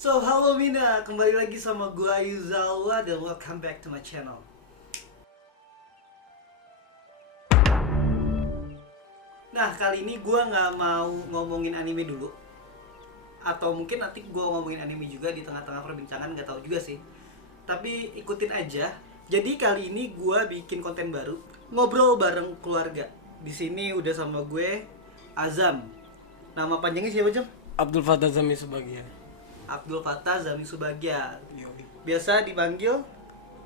Halo Mina, kembali lagi sama gua Yuzawa dan welcome back to my channel. Nah, kali ini gua nggak mau ngomongin anime dulu. Atau mungkin nanti gua ngomongin anime juga di tengah-tengah perbincangan, nggak tahu juga sih. Tapi ikutin aja. Jadi kali ini gua bikin konten baru, ngobrol bareng keluarga. Di sini udah sama gue, Azam. Nama panjangnya siapa, Jam? Abdul Fattah Zami sebagian. Abdul Fattah Zami Subagia. Yoi. Biasa dipanggil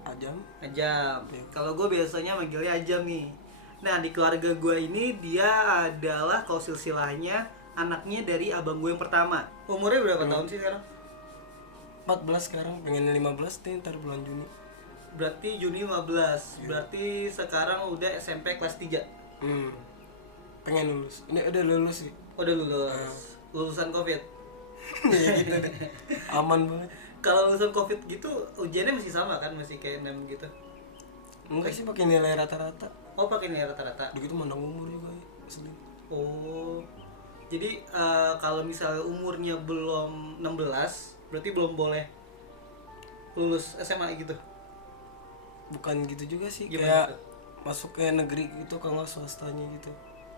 Ajam. Ajam. Iya. Kalau gue biasanya manggilnya Ajam nih. Nah, di keluarga gue ini dia adalah kalau silsilahnya anaknya dari abang gue yang pertama. Umurnya berapa tahun sih sekarang? 14 sekarang, pengen 15 nih ntar bulan Juni. Berarti Juni 15. Berarti sekarang udah SMP kelas 3. Pengen lulus. Ini udah lulus sih. Udah lulus. Lulusan Covid. Ya gitu deh. Aman banget. Kalau lulusan Covid gitu ujiannya masih sama kan? Masih kayak NEM gitu. Enggak sih, pakai nilai rata-rata. Oh, pakai nilai rata-rata. Begitu mandang umur juga ya. Asli. Oh. Jadi kalau misalnya umurnya belum 16, berarti belum boleh lulus SMA gitu. Bukan gitu juga sih, Gimana kayak tuh? masuk ke negeri gitu kalau nggak swastanya gitu.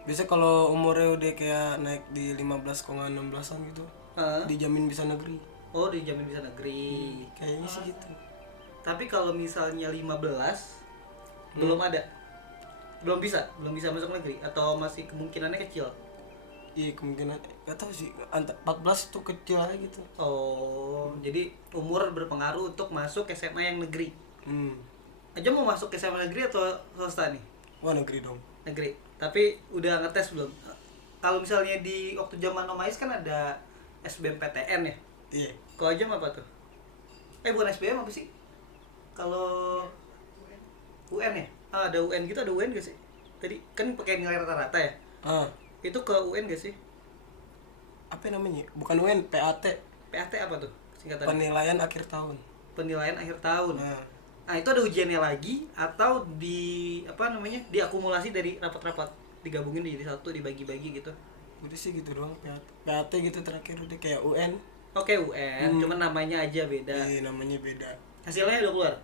Biasanya kalau umurnya udah kayak naik di 15 kalau nggak 16-an gitu, Hah? dijamin bisa negeri. Oh, dijamin bisa negeri. Kayaknya sih gitu. Tapi kalau misalnya 15 belum ada. Belum bisa masuk negeri atau masih kemungkinannya kecil. Iya, kemungkinan nggak tahu sih, 14 tuh kecil aja gitu. Oh, jadi umur berpengaruh untuk masuk SMA yang negeri. Aja mau masuk ke SMA negeri atau swasta nih? Wah, negeri dong. Negeri. Tapi udah ngetes belum? Kalau misalnya di waktu zaman Om Ais kan ada SBMPTN ya. Iya. Kalau aja apa tuh? Bukan SBM apa sih? Kalau UN ya? Ada UN gitu, ada UN gak sih? Tadi kan pakai nilai rata-rata ya. Itu ke UN gak sih? Apa namanya? Bukan UN, PAT. PAT apa tuh singkatannya? Penilaian akhir tahun. Penilaian akhir tahun. Nah, itu ada ujiannya lagi atau di apa namanya? Diakumulasi dari rapat-rapat, digabungin jadi satu, dibagi-bagi gitu. Udah sih gitu doang, PAT. PAT gitu terakhir, udah kayak UN. Oke, UN, cuman namanya aja beda. Iya, namanya beda. Hasilnya udah keluar.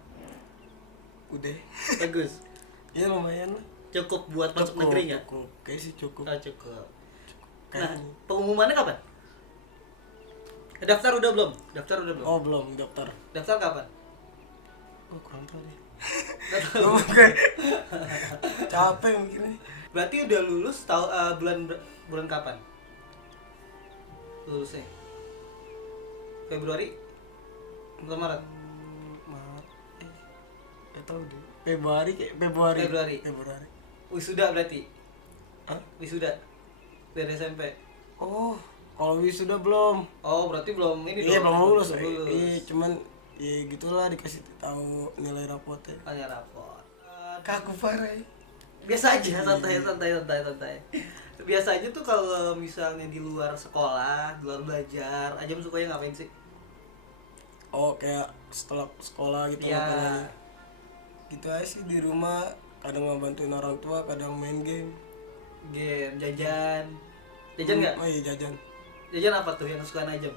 Udah. Bagus. Ya lumayan lah. Cukup buat masuk negeri nggak? Cukup. Kayak sih cukup. Oh, cukup. Nah, Kayaknya. pengumumannya kapan? Daftar udah belum? Daftar udah belum? Oh, belum daftar. Daftar kapan? Oh, kurang tahu deh. Nggak tahu. Oke. Capek mikirnya. Berarti udah lulus bulan kapan? Lulusnya? Februari? Atau Maret? Maret. Enggak tahu deh. Februari. Februari. Wisuda berarti? Hah? Wisuda dari SMP? Oh, kalau wisuda belum. Oh, berarti belum ini Iya, dong? belum lulus. Belum lulus. Iya, cuman ya gitulah, dikasih tahu nilai rapotnya. Hanya rapor. Kaku parah ya. Biasa aja, santai. Biasa aja tuh kalau misalnya di luar sekolah, di luar belajar, Ajam sukanya ngapain sih? Oh, kayak setelah sekolah gitu Iya. ngapain aja. Gitu aja sih, di rumah kadang ngebantuin orang tua, kadang main game. Game, jajan. Jajan nggak? Oh iya, jajan. Jajan apa tuh yang kesukaan Ajam?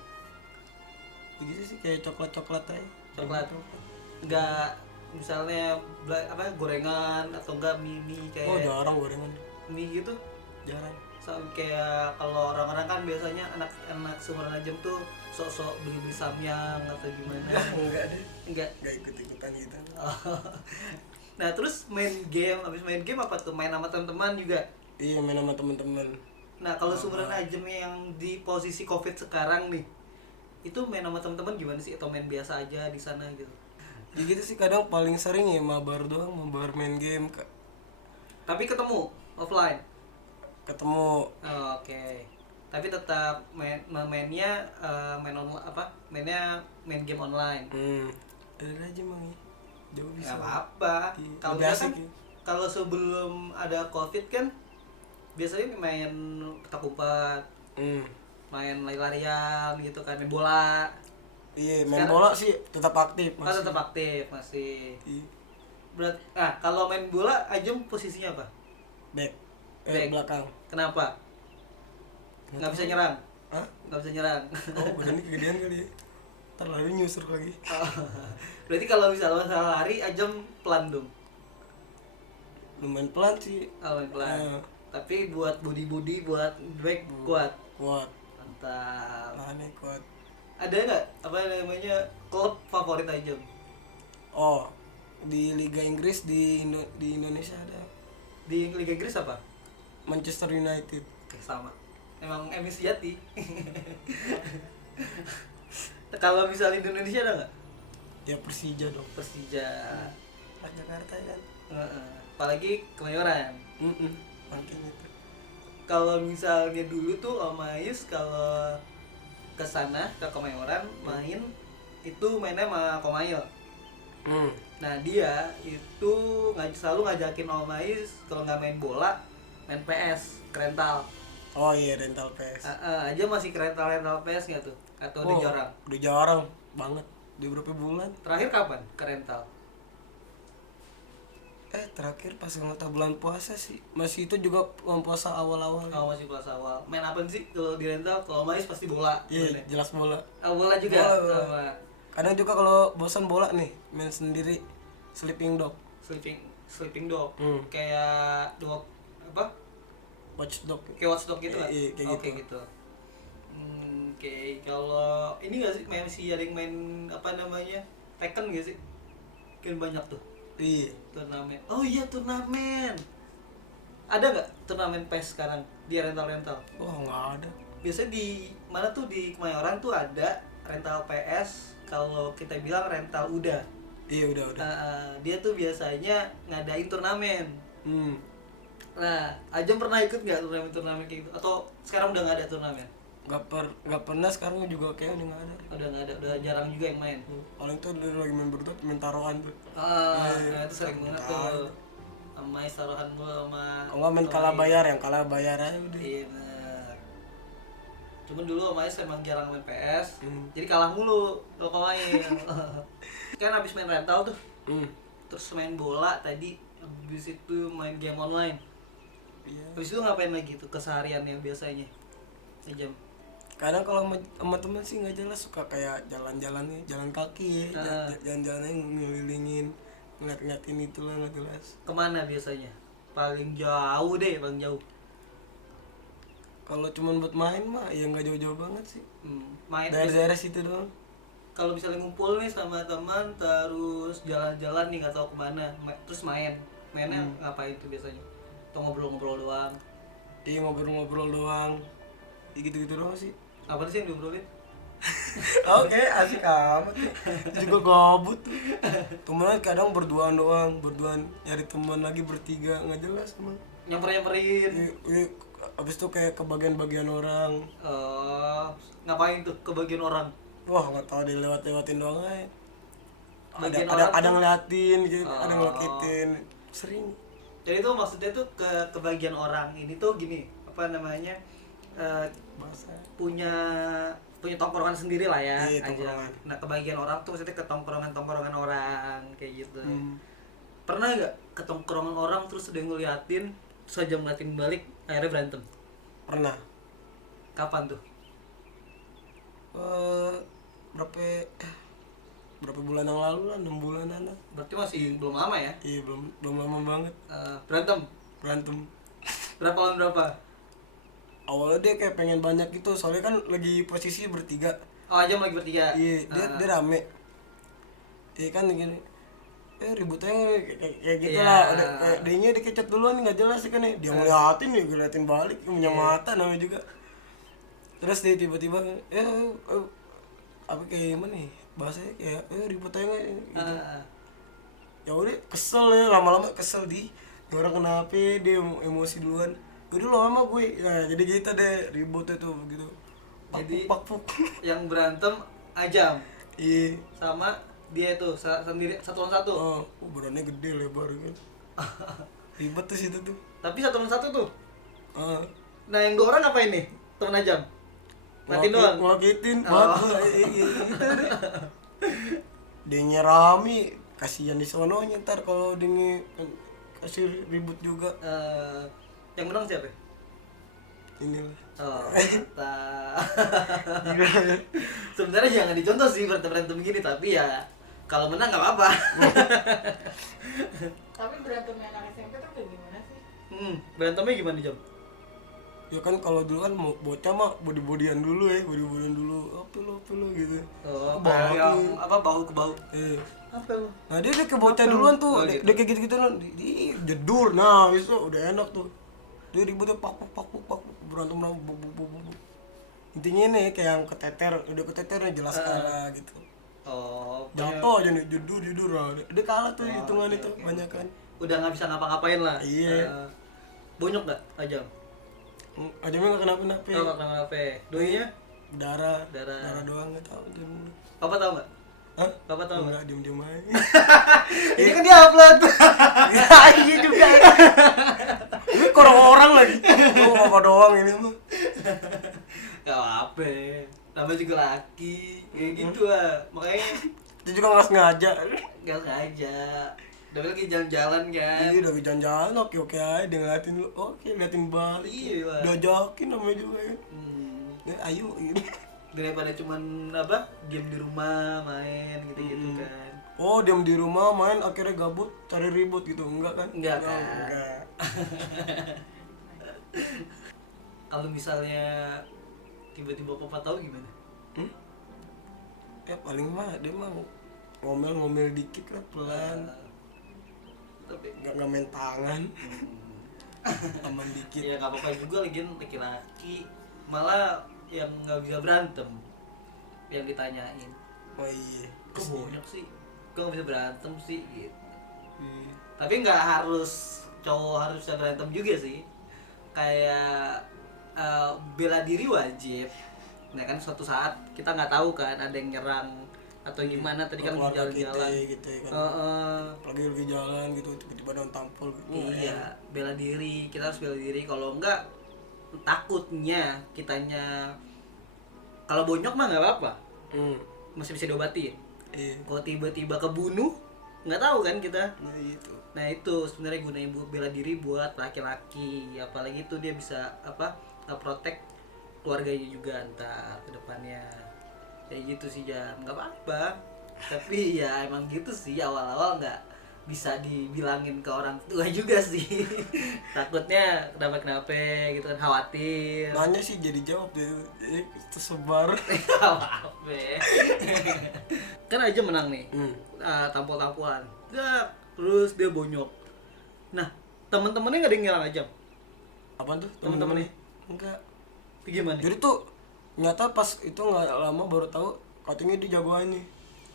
Ya gitu sih, kayak coklat aja. Coklat. Nggak, misalnya gorengan atau enggak mie kayak Oh, jarang gorengan. mie gitu. Jarang. Kayak kalau orang-orang kan biasanya anak seumuran Ajam tuh sok-sok beli samyang atau gimana. Enggak deh. Enggak. Enggak ikut-ikutan gitu. Nah, terus habis main game apa tuh? Main sama teman-teman juga. Iya, main sama temen-temen. Nah, kalau seumuran Ajam yang di posisi Covid sekarang nih, itu main sama teman-teman gimana sih? Atau main biasa aja di sana gitu? Ya gitu sih, kadang paling sering ya mabar doang, mabar main game. Tapi ketemu offline. Ketemu. Oh, oke. Tapi tetap mainnya mainnya main game online. Ada aja mang ya. Jauh bisa. Nggak apa-apa. Iya, Kalau lebih kan asik ya. kalau sebelum ada Covid kan biasanya main petak umpet, main lari-larian gitu kan, main bola. Iya, main Sekarang- bola sih tetap aktif Kan masih. tetap aktif masih. Iya. Kalau main bola Ajam posisinya apa? Back. Back. Belakang. Kenapa? Nggak bisa nyerang. Hah? Nggak bisa nyerang. Oh, badannya kegedean kali ya. ntar lari nyusur lagi. Berarti kalau misalnya masalah lari Ajam pelan dong. Lumayan pelan sih. Main pelan. Nah, Tapi buat body buat drag kuat. kuat. Mantap. Tahannya kuat. Ada nggak apa namanya klub favorit Ajam? Oh, di Liga Inggris di Indonesia ada Di Liga Inggris apa? Manchester United. Oke, sama. Emang MU sejati. Kalau misalnya di Indonesia ada nggak? Ya Persija dong. Persija. Jakarta kan. Heeh. Apalagi Kemayoran. Makanya itu. Kalau misalnya dulu tuh Om Ais kalau ke sana ke Kemayoran main itu mainnya sama Komail. Nah dia itu selalu ngajakin Om Ais kalau nggak main bola main PS rental. Oh iya, rental PS. Aja masih rental PS nggak tuh? Atau udah jarang? Udah jarang banget. Di berapa bulan? Terakhir kapan ke rental? Terakhir pas nggak bulan puasa sih. Masih itu juga bulan puasa awal-awal. Oh masih kelas awal. Main apa sih kalau di rental? Kalau Om Ais pasti bola. Iya, mainnya. jelas bola. Bola juga. Bola. Sama Kadang juga kalau bosan bola nih, main sendiri sleeping dog. sleeping dog. Kayak dog apa? Watch dog. Kayak watchdog gitu kan? Iya, kayak Oke gitu. gitu. Oke, kalau ini nggak sih masih ada yang main apa namanya Tekken nggak sih? Kan banyak tuh Iya. turnamen. Oh iya turnamen. Ada nggak turnamen PES sekarang di rental? Oh, nggak ada. Biasanya di mana tuh di Kemayoran tuh ada rental PS. Kalau kita bilang rental udah. Iya, udah. Dia tuh biasanya ngadain turnamen. Hmm. Nah, Ajam pernah ikut nggak turnamen kayak gitu? Atau sekarang udah nggak ada turnamen? Nggak pernah, sekarang juga kayak udah nggak ada. Udah nggak ada, udah jarang juga yang main. Paling tuh lagi main berdua main taruhan tuh. Nah itu sering banget tuh. Sama taruhan gua sama. Kalau nggak main kalah bayar, yang kalah bayar aja udah. Iya bener. Cuman dulu sama Ais emang jarang main PS, jadi kalah mulu kalau main. Kan abis main rental tuh, terus main bola tadi, abis itu main game online. Iya. Abis itu ngapain lagi tuh kesehariannya biasanya? Sejam. Kadang kalau sama temen sih nggak jelas, suka kayak jalan-jalan nih, jalan kaki ya, jalan-jalannya ngelilingin, ngeliat-ngeliatin itu lah, nggak jelas. Kemana biasanya? Paling jauh deh, paling jauh. Kalau cuman buat main mah ya nggak jauh-jauh banget sih. Main Daerah-daerah situ doang. kalau misalnya ngumpul nih sama teman terus jalan-jalan nih nggak tahu kemana, terus mainnya ngapain tuh biasanya? Atau ngobrol-ngobrol doang? Iya, ngobrol-ngobrol doang. Ya gitu-gitu doang sih. Apa sih yang diobrolin? Oke, asik amat. Juga gabut. Temenan kadang berduaan doang, nyari teman lagi bertiga, nggak jelas emang. Nyamperin. Abis itu kayak ke bagian-bagian orang. Ngapain tuh ke bagian orang? Wah, nggak tahu, dilewat-lewatin doang aja. Bagian Ada orang ada tuh- ngeliatin gitu, ada ngelakitin. Sering. Jadi tuh maksudnya tuh ke bagian orang ini tuh gini, apa namanya? Bahasa. Punya tongkrongan sendiri lah ya. Iya, aja. tongkrongan. Nah, ke bagian orang tuh maksudnya ke tongkrongan orang kayak gitu. Pernah nggak ke tongkrongan orang terus udah ngeliatin, terus aja ngeliatin balik, akhirnya berantem? Pernah. Kapan tuh? Berapa bulan yang lalu lah, 6 bulanan lah. Berarti masih belum lama ya? Iya, belum lama banget. Berantem. Berapa lawan berapa? Awalnya dia kayak pengen banyak gitu, soalnya kan lagi posisi bertiga. Oh, Ajam lagi bertiga. Iya, dia rame. Iya kan gini. Ributnya kayak gitu Iya. lah. Udah dia dikecat duluan, nggak jelas sih kan ya. Dia ngeliatin nih, ngeliatin balik, punya mata namanya juga. Terus dia tiba-tiba apa kayak gimana nih? Bahasanya kayak ribut aja nggak gitu. Ya udah, kesel ya, lama-lama kesel orang kenapa dia emosi duluan. Udah lama gue. Ya, jadi gitu deh ribut itu begitu. Jadi Pakpuk. yang berantem Ajam Iya. sama dia tuh sendiri satu lawan satu. Badannya gede, lebar kan. Ribet tuh situ tuh. Tapi satu lawan satu tuh. Ah. Nah, yang dua orang ngapain nih? Temen Ajam. Ngatin doang. Ngakitin banget. Dia nyerami, kasihan di sononya ntar kalau dia kasih ribut juga. Yang menang siapa? inilah. Oh, sebenarnya jangan dicontoh sih berantem gini, tapi ya kalau menang nggak apa-apa. Tapi berantemnya anak SMP tuh kayak gimana sih? Berantemnya gimana Jam? Ya kan kalau dulu kan mau bocah mah body-bodyan dulu apa lo gitu. Oh, Bahu yang tuh. apa bahu ke bahu? Apa lo? Nah dia ke bocah duluan tuh, Oh, dia, gitu. dia kayak gitu-gitu kan, jedur, nah itu udah enak tuh. Dia ributnya pak berantem buk. Intinya nih kayak yang keteter, udah keteter nih jelas kalah gitu. Oh, Jatuh aja nih jedur, nah. Dia kalah tuh hitungan oke, itu oke, banyak kan. udah nggak bisa ngapa-ngapain lah. Iya. Bonyok nggak Ajam? Aja mah nggak kenapa-napa. Oh, nggak kenapa-napa. Doinya? Darah Darah. doang nggak tahu dia. Papa tahu nggak? Hah? Papa tahu nggak? Enggak diem aja. Ini kan dia upload. Iya juga. Ini orang lagi. Oh, apa doang ini mah. Gak apa, namanya juga laki, kayak gitu lah. Makanya Dia juga nggak sengaja. gak sengaja. Udah lagi jalan-jalan kan. Iya udah jalan-jalan oke aja dia ngeliatin lu. Oke, liatin balik. Iya lah. Diajakin namanya juga ya. Ayo ini. Daripada cuman apa, game di rumah main gitu-gitu kan. Oh, diam di rumah main akhirnya gabut cari ribut gitu. Enggak kan? Enggak kan. Enggak. Kalau misalnya tiba-tiba papa tahu gimana? Ya paling mah dia mah ngomel dikit lah pelan. Tapi Enggak main tangan. Aman dikit. ya nggak apa-apa juga lagi laki-laki, malah yang nggak bisa berantem yang ditanyain. Oh iya. Kok banyak sih? Kok nggak bisa berantem sih? Gitu. Iya. Tapi nggak harus cowok harus bisa berantem juga sih. Kayak bela diri wajib. Nah kan suatu saat kita nggak tahu kan ada yang nyerang atau gimana, tadi kan lagi Keluarga jalan-jalan. kita gitu ya kan. Lagi lagi jalan gitu tiba-tiba ada yang tampol gitu. Iya, bela diri. Kita harus bela diri. Kalau enggak takutnya kitanya, kalau bonyok mah nggak apa-apa, masih bisa diobatin. Iya. Kalau tiba-tiba kebunuh, nggak tahu kan kita. Nah itu. Nah itu sebenarnya gunanya bela diri buat laki-laki, apalagi itu dia bisa apa, protect keluarganya juga ntar ke depannya. Kayak gitu sih Jam, nggak apa-apa. Tapi ya emang gitu sih, awal-awal nggak bisa dibilangin ke orang tua juga sih. Takutnya kenapa-kenapa gitu kan, khawatir. Nanya sih jadi jawab deh. Tersebar. Apa? Kan aja menang nih. Tampol-tampolan. Enggak, terus dia bonyok. Nah, teman-temannya nggak ada yang ngilang aja. Apaan tuh? Temen-temennya? Enggak. Itu gimana? Jadi tuh nyata pas itu nggak lama baru tahu katanya dia jagoannya.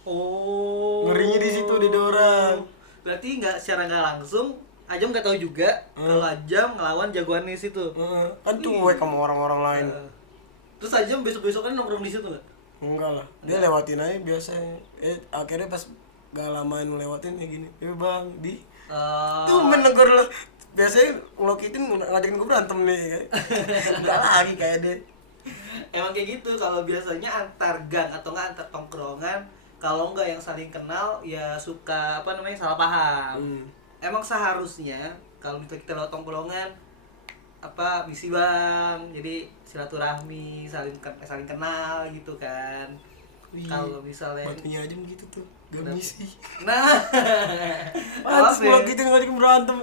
Oh. Ngerinya di situ di orang. Berarti nggak secara nggak langsung Ajam nggak tahu juga kalau Ajam ngelawan jagoannya situ. Kan cuek sama orang-orang lain. Terus Ajam besok-besok kan nongkrong di situ nggak? Enggak lah. Dia lewatin aja biasanya. Akhirnya pas gak lamain ngelewatin kayak gini. Bang, di tuh menegur lah. Biasanya ngelokitin ngajakin gue berantem nih. Enggak lagi kayak dia. Emang kayak gitu kalau biasanya antar gang atau nggak antar tongkrongan, kalau nggak yang saling kenal ya suka apa namanya salah paham. Emang seharusnya kalau misalnya kita lewat tongkrongan apa misi bang, jadi silaturahmi, saling kenal gitu kan. Kalau misalnya batunya aja begitu tuh, gak misi. nah Pantes ngelokitin ngajakin berantem.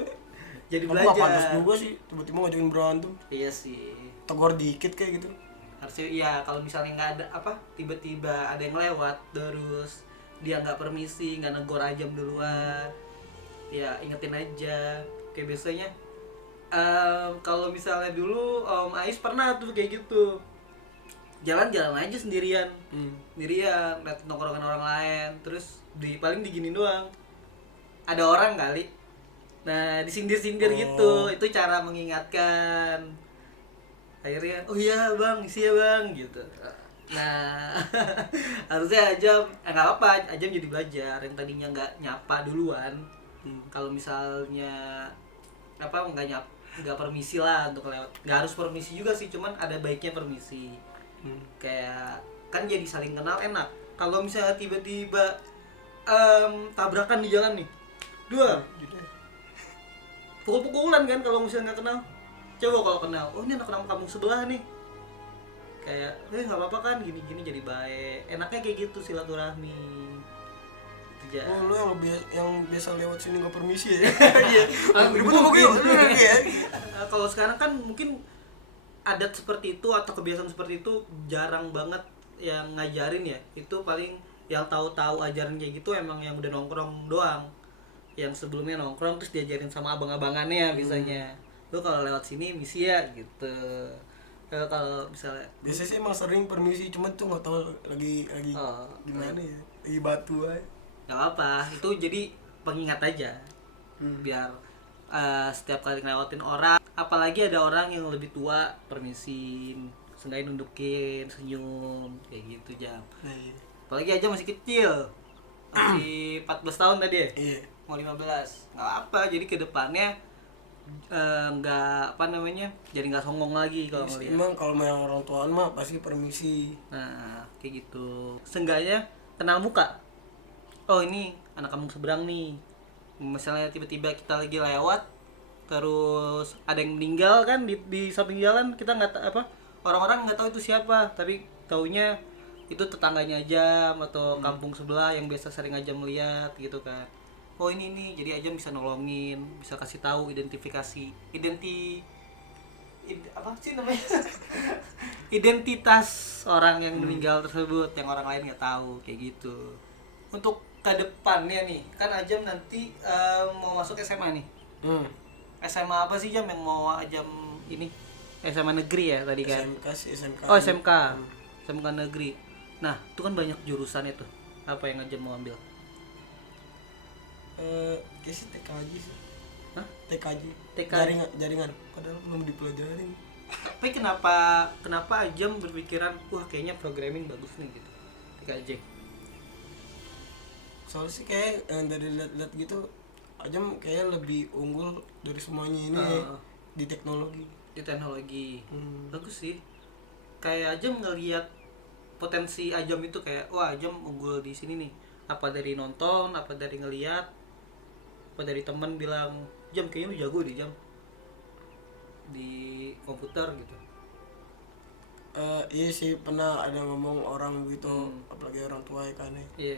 jadi Aku gak belajar. pantas juga sih, tiba-tiba ngajakin berantem. Iya sih, Tegur dikit kayak gitu. harusnya iya. Kalau misalnya nggak ada apa, tiba-tiba ada yang lewat terus dia nggak permisi, nggak negor Ajam duluan, ya ingetin aja. Kayak biasanya kalau misalnya dulu Om Ais pernah tuh kayak gitu, jalan-jalan aja sendirian, sendirian liat tongkrongan orang lain, terus paling diginin doang, ada orang kali, nah disindir-sindir gitu. Itu cara mengingatkan. Akhirnya oh iya bang, isi ya bang gitu. Nah harusnya Ajam nggak apa, Ajam jadi belajar yang tadinya nggak nyapa duluan. Kalau misalnya apa nggak permisi lah untuk lewat, nggak harus permisi juga sih, cuman ada baiknya permisi. Kayak kan jadi saling kenal enak. Kalau misalnya tiba-tiba tabrakan di jalan nih, dua pukul-pukulan kan kalau misalnya nggak kenal. Coba kalau kenal, oh ini anak kampung sebelah nih, kayak nggak apa-apa kan gini-gini jadi baik, enaknya kayak gitu silaturahmi gitu aja. Oh, lu yang biasa lewat sini nggak permisi ya? Iya. Ribut sama gue yuk. Kalau sekarang kan mungkin adat seperti itu atau kebiasaan seperti itu jarang banget yang ngajarin ya. Itu paling yang tahu-tahu ajaran kayak gitu emang yang udah nongkrong doang. Yang sebelumnya nongkrong terus diajarin sama abang-abangannya biasanya. Lu kalau lewat sini misi ya gitu. Kalau misalnya Biasanya sih emang sering permisi, cuman tuh nggak tahu lagi gimana ya, lagi batu aja. nggak apa, itu jadi pengingat aja. Biar setiap kali ngelewatin orang, apalagi ada orang yang lebih tua, permisin, seenggaknya nundukin, senyum, kayak gitu Jam. Iya. Apalagi aja masih kecil, masih 14 tahun tadi ya? Iya. Mau 15, nggak apa, jadi ke depannya nggak apa namanya, jadi nggak songong lagi kalau ngeliat. Emang kalau main orang tuaan mah pasti permisi. Nah kayak gitu, seenggaknya kenal muka. Oh ini anak kampung seberang nih. Misalnya tiba-tiba kita lagi lewat, terus ada yang meninggal kan di samping jalan, kita orang-orang nggak tahu itu siapa, tapi taunya itu tetangganya Ajam atau kampung sebelah yang biasa sering Ajam lihat gitu kan. Oh ini nih, jadi Ajam bisa nolongin, bisa kasih tahu identifikasi apa sih namanya identitas orang yang meninggal tersebut yang orang lain nggak tahu kayak gitu. Untuk ke depannya nih, kan Ajam nanti mau masuk SMA nih. SMA apa sih Jam yang mau Ajam ini? SMA negeri ya tadi kan? SMK sih, SMK. Oh SMK, SMK negeri. Nah itu kan banyak jurusan itu. Apa yang Ajam mau ambil? Kayak sih TKJ sih. Hah? TKJ. TKJ. Jaringan. Padahal belum dipelajarin. Tapi kenapa Ajam berpikiran wah kayaknya programming bagus nih gitu? TKJ. Soalnya sih kayak dari lihat-lihat gitu, Ajam kayak lebih unggul dari semuanya ini di teknologi. Di teknologi. Bagus sih. Kayak Ajam ngelihat potensi Ajam itu kayak wah Ajam unggul di sini nih. Apa dari nonton, apa dari ngelihat, apa dari teman bilang Jam kayaknya lu jago deh Jam di komputer gitu. Iya sih, pernah ada ngomong orang gitu, apalagi orang tua ya kan ya. Iya.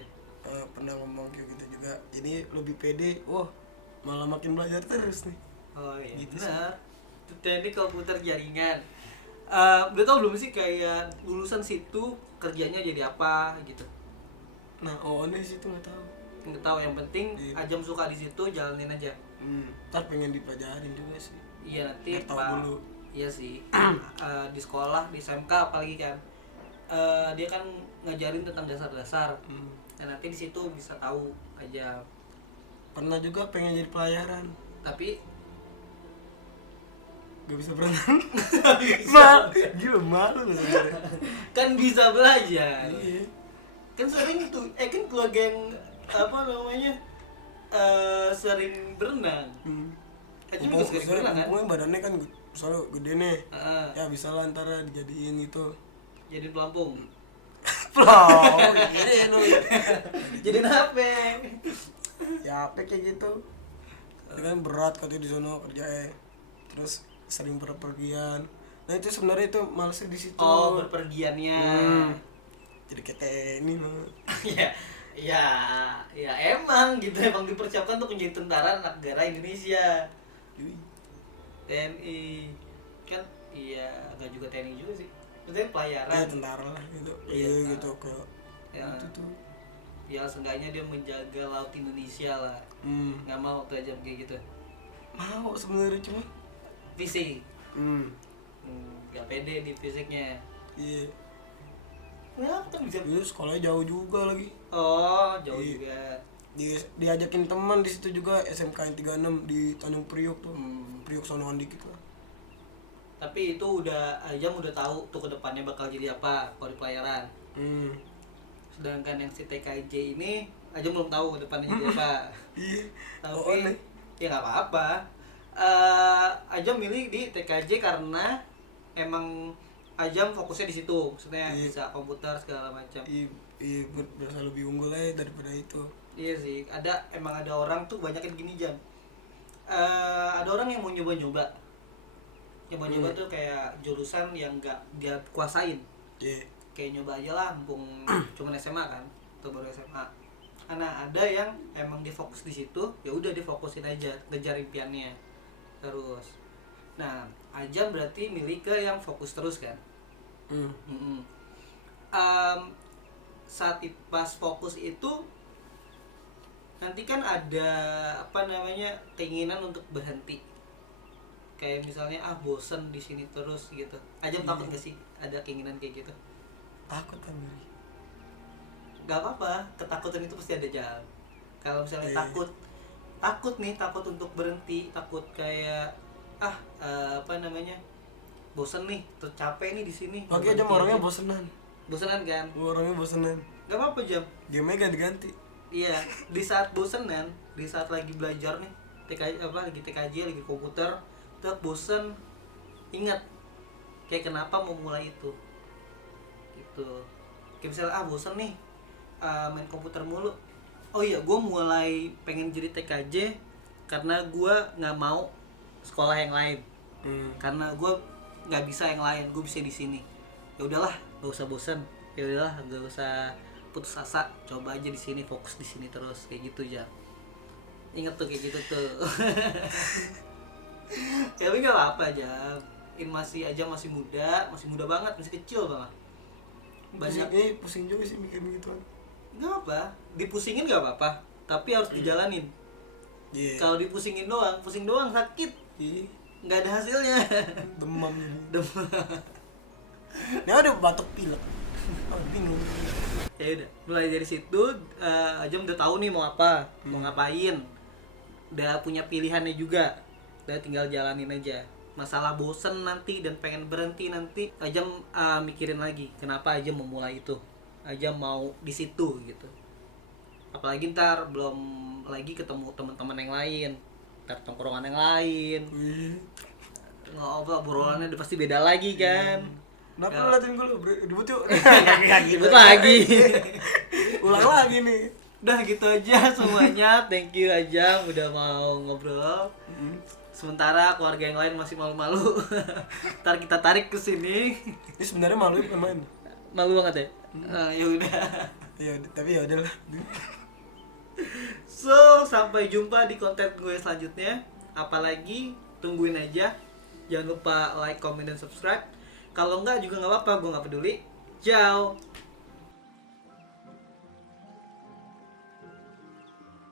Pernah ngomong kayak gitu juga. Jadi lebih pede, wah malah makin belajar terus nih. Oh iya. Gitu Benar. Teknik komputer jaringan. Udah tau belum sih kayak lulusan situ kerjanya jadi apa gitu? Nah, ini sih tuh nggak tahu. Nggak tahu, yang penting Iya. Ajam suka di situ jalanin aja. Ntar pengen dipelajarin juga sih. Iya nanti Nggak tahu dulu. Iya sih. Di sekolah di SMK apalagi kan dia kan ngajarin tentang dasar-dasar. Dan nanti di situ bisa tahu aja. Pernah juga pengen jadi pelayaran, Tapi gak bisa berenang. Gila malu loh sebenarnya. kan bisa belajar. Iya. Kan sering tuh kan keluarga yang apa namanya sering berenang. Aja juga sering berenang kan? Pokoknya badannya kan soalnya gede nih. Heeh. Ya bisa lah antara dijadiin itu. Jadi pelampung. Flow, gede lu. Jadi apa? Ya apa kayak gitu. Itu kan berat katanya di sono kerjanya. Terus sering berpergian. Nah itu sebenarnya itu malesnya di situ. Oh, berpergiannya. Jadi kayak TNI loh. ya emang gitu, emang dipersiapkan untuk menjadi tentara negara Indonesia. TNI kan iya, enggak juga TNI juga sih. Maksudnya pelayaran. Ya tentara lah gitu. Iya, Iya gitu ke Ya, itu tuh. ya seenggaknya dia menjaga laut Indonesia lah. Nggak mau tuh aja kayak gitu. Mau sebenarnya cuma. Fisik. Gak pede di fisiknya. Iya. Kenapa kan bisa? Iya sekolahnya jauh juga lagi. Oh, jauh Iya. juga. Diajakin teman di situ juga SMK yang 36 di Tanjung Priok tuh. Priok sonoan dikit lah. Tapi itu udah Ajam udah tahu tuh kedepannya bakal jadi apa kalau di pelayaran. Sedangkan yang si TKJ ini Ajam belum tahu kedepannya jadi apa. Iya. Tapi ya nggak apa-apa. Ajam milih di TKJ karena emang Ajam fokusnya di situ, maksudnya bisa komputer segala macam. Iya, berasa lebih unggul aja daripada itu. Iya sih, emang ada orang tuh banyak yang gini Jam. Ada orang yang mau nyoba-nyoba. Nyoba-nyoba tuh kayak jurusan yang nggak dia kuasain. Iya. Kayak nyoba aja lah, mumpung cuman SMA kan, atau baru SMA. Karena ada yang emang dia fokus di situ, ya udah dia fokusin aja ngejar impiannya terus. Nah, Ajam berarti milih ke yang fokus terus kan. Mm-mm. Saat pas fokus itu nanti kan ada apa namanya keinginan untuk berhenti. Kayak misalnya bosen di sini terus gitu. Ajam takut gak sih ada keinginan kayak gitu? Takut kan. Gak apa-apa, ketakutan itu pasti ada jam. Kalau misalnya Iya. takut untuk berhenti, takut kayak apa namanya bosen nih, tercapek nih di sini. Oke, Jam orangnya bosenan. Bosenan kan? Orangnya bosenan. Gak apa-apa Jam. Game-nya ganti-ganti. Iya, di saat bosenan, di saat lagi belajar nih, lagi TKJ, lagi komputer, terus bosen, ingat kayak kenapa mau mulai itu, gitu. Kayak misalnya bosen nih, main komputer mulu. Oh iya, gue mulai pengen jadi TKJ karena gue nggak mau sekolah yang lain, karena gue nggak bisa yang lain, gue bisa di sini. Ya udahlah, gak usah bosen, ya udahlah, gak usah putus asa, coba aja di sini, fokus di sini terus, kayak gitu ya. Ingat tuh kayak gitu tuh. Ya, tapi nggak apa-apa aja. Masih muda banget, masih kecil banget. Banyak Pusing juga sih mikir begitu. nggak apa, dipusingin nggak apa-apa, tapi harus dijalanin. Iya. Kalau dipusing doang sakit, Iya. nggak ada hasilnya. Demam ini. Demam. Ini ada batuk pilek. Bingung. Ya udah, mulai dari situ Ajam udah tahu nih mau apa, mau ngapain, udah punya pilihannya juga, udah tinggal jalanin aja. Masalah bosen nanti dan pengen berhenti nanti, Ajam mikirin lagi kenapa Ajam mau mulai itu, Ajam mau di situ gitu. Apalagi ntar belum lagi ketemu teman-teman yang lain, ntar tongkrongan yang lain, ngobrol obrolannya udah pasti beda lagi kan. Kenapa Ya. lu liatin gue lu? Ribut yuk. Ribut lagi. Ulang lagi nih. Udah gitu aja semuanya. Thank you Ajam udah mau ngobrol. Sementara keluarga yang lain masih malu-malu. Ntar kita tarik ke sini. Ini sebenarnya malu bukan main. Malu banget ya? Ya udah. Ya, tapi ya udahlah. So, sampai jumpa di konten gue selanjutnya. Apalagi tungguin aja. Jangan lupa like, comment, dan subscribe. Kalau enggak juga nggak apa-apa, gue nggak peduli. Ciao.